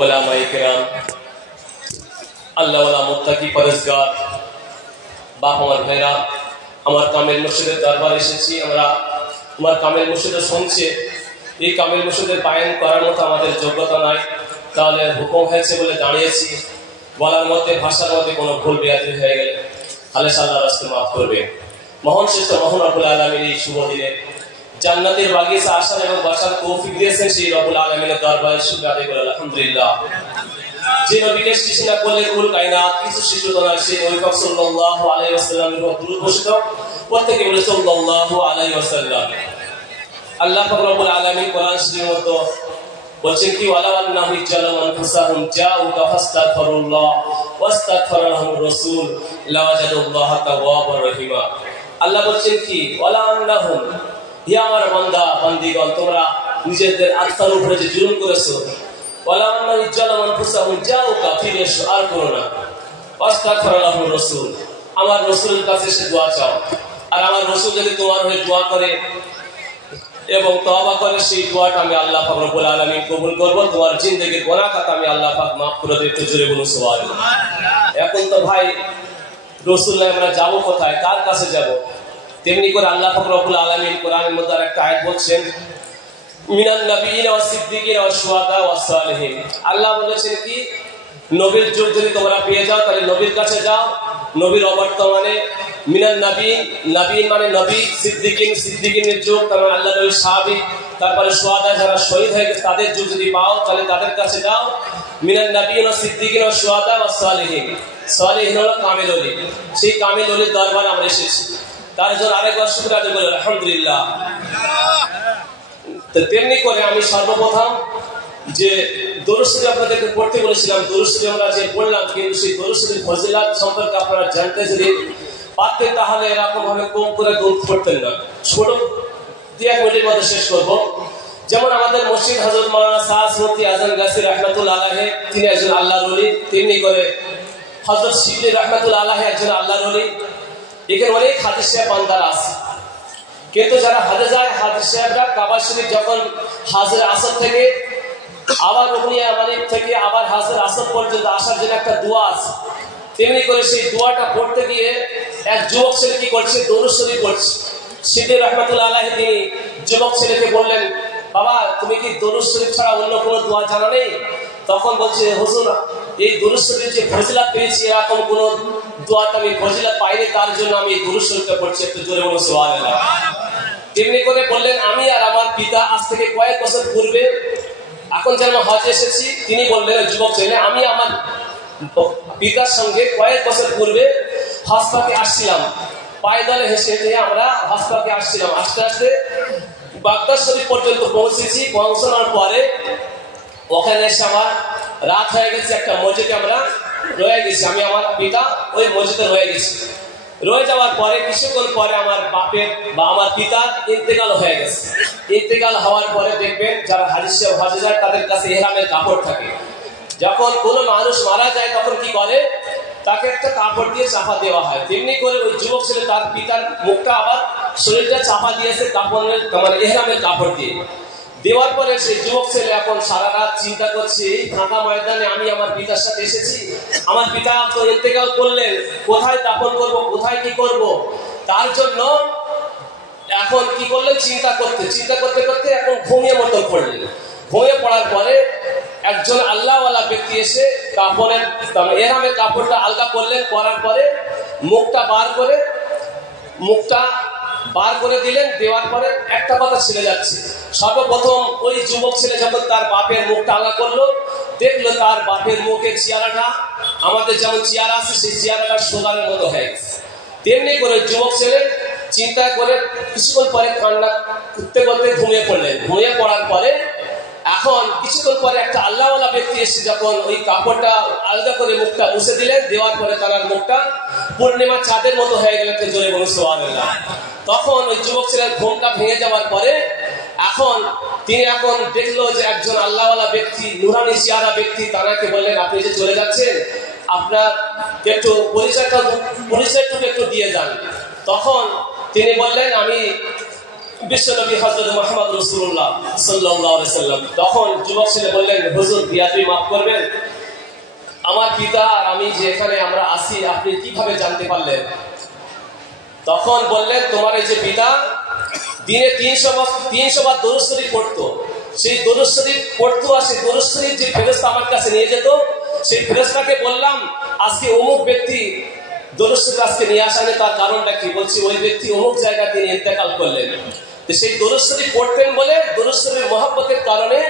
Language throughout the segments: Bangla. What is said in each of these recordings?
ওলামায়ে কেরাম, আল্লাহওয়ালা মুত্তাকি পরেজগার, বাপ আমার ভাইরা, আমার কামেল মুর্শিদের দরবারে এসেছি। আমরা আমার কামেল মুর্শিদও শুনছে। এই কামেল মুর্শিদের বায়ান করার মতো আমাদের যোগ্যতা নাই, তাহলে হুকুম হয়েছে বলে দাঁড়িয়েছি। বলার মধ্যে ভাষার মধ্যে কোনো ভুল বেয়াদবি হয়ে গেলে খালেস আল্লাহ রাস্তে মাফ করবে। মহান শ্রেষ্ঠ মহান রব্বুল আলামিন এই শুভ দিনে জান্নাতের বাগিচা আসার এবং বসার তৌফিক দিয়েছেন। সেই রব্বুল আলামিনের দরবারে শুকর আদায় করে আলহামদুলিল্লাহ। যে নবীকে সৃষ্টি না করলে কুল কায়নাত কিছু সৃষ্টি হতো না, সেই নবী পাক সাল্লাল্লাহু আলাইহি ওয়াসাল্লামের উপর দুরূদ বর্ষিত প্রত্যেকে বলে সাল্লাল্লাহু আলাইহি ওয়াসাল্লাম। আল্লাহ পাক রব্বুল আলামিন কোরআন শরীফের মধ্যে বলছেন কি, ওয়ালা আন্নাহু জালামু আনফুসাহুম জাউকা ফাস্তাগফিরুল্লাহ ওয়াস্তাগফারা লাহুমুর রাসূল লাওয়াজাদুল্লাহা তাওয়াবার রহিমা। আল্লাহ বলছেন কি, ওয়ালা আন্নাহুম, হে আমার বান্দা বান্দীগণ, তোমরা নিজেদের আত্মার উপরে যে জুলুম করেছো, ওয়ালা আন্নাহু জালামু আনফুসাহুম জাউকা, ফিরে এসো, আর করো না। ওয়াস্তাগফারা লাহুমুর রাসূল, আমার রাসূলের কাছে এসে দোয়া চাও। আর আমার রাসূল যদি তোমার হয়ে দোয়া করে এবং তওবা করে, সেই দোয়াটা আমি আল্লাহ পাক রব্বুল আলামিন কবুল করব। তোমার জিন্দেগীর গুনাহ খাতা আমি আল্লাহ পাক maaf করে দিতে জোরে বলুন সুবহানাল্লাহ। এখন তো ভাই রাসূলুল্লাহ আমরা যাব কোথায়, কার কাছে যাব? তেমনি করে আল্লাহ পাক রব্বুল আলামিন কোরআনের মধ্যে আরেকটা আয়াত বলছেন, মিনান নাবিয়িনা ওয়াস সিদ্দিকিনা ওয়াস শুহাদা ওয়াস সালিহিন। আল্লাহ বলেছেন কি, নবীর যুগ যদি তোমরা পেয়ে যাও তাহলে নবীর কাছে যাও। নবীর অবর্তমানে মিনান নাবিয়িন, নাবিয়িন মানে নবী, সিদ্দিকিন, সিদ্দিকিনের যুগ, তারপর আল্লাহ নবীর সাহাবী, তারপরে শুহাদা যারা শহীদ হয়ে গেছে তাদের যুগ যদি পাও তাহলে তাদের কাছে যাও। মিনান নাবিয়িন ওয়াস সিদ্দিকিন ওয়াস শুহাদা ওয়াস সালিহিন। সালিহিন হলো কামেল ওলি, সেই কামেল ওলির দরবারে আমরা এসেছি। তার জন্য আরেকবার শুকর আদায় করি আলহামদুলিল্লাহ। তো তেমনি করে আমি সর্বপ্রথম যে দরুদ শরীফ আপনাদেরকে পড়তে বলেছিলাম, দরুদ শরীফ আমরা যে পড়লাম, কিন্তু সেই দরুদ শরীফের ফজিলত সম্পর্কে আপনারা জানতে যদি পারতেন তাহলে এরকম ভাবে কম করে দরুদ পড়তেন না। ছোট 2-1 মিনিটের মধ্যে শেষ করব। যেমন আমাদের মসজিদ হযরত মাওলানা সাদ মুফতি আজম গাছি রাহমাতুল্লাহ আলাইহি, তিনি একজন আল্লাহর ওলি। তেমনি করে হযরত শিবলি রাহমাতুল্লাহ আলাইহি একজন আল্লাহর ওলি। এখানে অনেক হাদিস সাহেব বান্দারা আছে, কিন্তু যারা হাজে যায় হাদিস সাহেবরা কাবা শরীফ যখন হাজর আসর থেকে আবার রুকনিয়া মালিক থেকে আবার হাজর আসর পর্যন্ত আসার জন্য একটা দোয়া আছে। তেমনি করে সেই দোয়াটা পড়তে গিয়ে এক যুবক ছেলে কি করছে, দরুদ শরীফ পড়ছে। শিবলি রাহমাতুল্লাহ আলাইহি তিনি যুবক ছেলেকে বললেন, বাবা তুমি কি দরুদ শরীফ ছাড়া অন্য কোনো দোয়া জানা নেই? তখন বলছে, হুজুর এই দরুদ শরীফ যে ফজিলত পেয়েছি এরকম কোনো দোয়াটা আমি ফজিলত পাইনি, তার জন্য আমি দরুদ শরীফটা পড়ছি। একটু জোরে বলুন সুবহানাল্লাহ। তেমনি করে বললেন, আমি আর আমার পিতা আজ থেকে কয়েক বছর পূর্বে এখন যেন হজে এসেছি। তিনি বললেন যুবক ছেলে, আমি আমার পিতার সঙ্গে কয়েক বছর পূর্বে হজ পাকে আসছিলাম, পায়দলে হেসে হেঁটে আমরা হজ পাকে আসছিলাম। আস্তে আস্তে বাগদাদ শরীফ পর্যন্ত পৌঁছেছি। পৌঁছানোর পরে ওখানে এসে আমার রাত হয়ে গেছে, একটা মসজিদে আমরা রয়ে গেছি। আমি আমার পিতা ওই মসজিদে রয়ে গেছি। রয়ে যাওয়ার পরে কিছুক্ষণ পরে আমার বাপের বা আমার পিতার ইন্তেকাল হয়ে গেছে। ইন্তেকাল হওয়ার পরে দেখবেন যারা হাদিস হজে যায় তাদের কাছে ইহরামের কাপড় থাকে। যখন কোনো মানুষ মারা যায় তখন কি করে, তাকে একটা কাপড় দিয়ে চাপা দেওয়া হয়। তেমনি করে ওই যুবক ছেলে তার পিতার মুখটা আবার শরীরটা চাপা দিয়েছে কাপড়ের মানে ইহরামের কাপড় দিয়ে। দেওয়ার পরে সেই যুবক ছেলে এখন সারা রাত চিন্তা করছে, এই ফাঁকা ময়দানে আমি আমার পিতার সাথে এসেছি, আমার পিতা তো ইন্তেকাল করলেন, কোথায় দাফন করব, কোথায় কি করব। তার জন্য এখন কি করলেন, চিন্তা করতে করতে এখন ঘুমিয়ে মতো পড়লেন। ঘুমিয়ে পড়ার পরে একজন আল্লাহওয়ালা ব্যক্তি এসে কাপড়ের ইহরামের কাপড়টা আলগা করলেন। করার পরে মুখটা বার করে দিলেন। দেওয়ার পরে একটা কথা ছেড়ে যাচ্ছে। সর্বপ্রথম ওই যুবক ছেলে যখন তার বাপের মুখটা আলগা করলো, দেখলো তার বাপের মুখের চেহারাটা আমাদের যেমন চেহারা আছে সেই চেহারাটা সোনারের মতো হয়ে গেছে। তেমনি করে যুবক ছেলে চিন্তা করে কিছুক্ষণ পরে কান্না করতে করতে ঘুমিয়ে পড়লেন। ঘুমিয়ে পড়ার পরে এখন কিছুক্ষণ পরে একটা আল্লাহওয়ালা ব্যক্তি এসে যখন ওই কাপড়টা আলাদা করে মুখটা মুছে দিলেন, দেওয়ার পরে তার মুখটা পূর্ণিমা চাঁদের মতো হয়ে গেল। জোরে বলুন সুবহানাল্লাহ। তখন ওই যুবক ছেলের ঘুমটা ভেঙে যাওয়ার পরে তিনি দেখলো যে একজন আল্লাহওয়ালা ব্যক্তি, নুরানি চেহারা ব্যক্তি, তাকে বললেন, আপনি যে চলে যাচ্ছেন আপনার একটু পরিচয়টুকু একটু দিয়ে যান। তখন তিনি বললেন, আমি বিশ্বনবী হযরত মুহাম্মদ রাসূলুল্লাহ সাল্লাল্লাহু আলাইহি সাল্লাম। তখন যুবক ছেলে বললেন, হুজুর বিয়াদবি মাফ করবেন, আমার পিতা আর আমি যে এখানে আমরা আসি আপনি কিভাবে জানতে পারলেন? তখন বললেন, তোমার এই যে পিতা দিনে 300 বার দরুদ শরীফ পড়তো, সেই দরুদ শরীফ পড়তো, আর সেই দরুদ শরীফ যে ফেরেশতা আমার কাছে নিয়ে যেত, সেই ফেরেশতাকে বললাম আজকে অমুক ব্যক্তি দরুদ শরীফ আজকে নিয়ে আসেনি, তার কারণটা কি? বলছি ওই ব্যক্তি অমুক জায়গায় তিনি ইন্তেকাল করলেন। সেই দরুদ শরীফ পড়তেন বলে দরুদ শরীফের মহব্বতের কারণে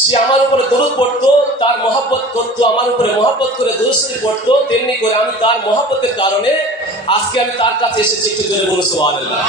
সে আমার উপরে দরুদ পড়তো, তার মহব্বত করতো, আমার উপরে মহব্বত করে দরুদ শরীফ পড়তো, তেমনি করে আমি তার মহব্বতের কারণে আজকে আমি তার কাছে এসেছি। একটু জোরে বলুন সুবহানাল্লাহ।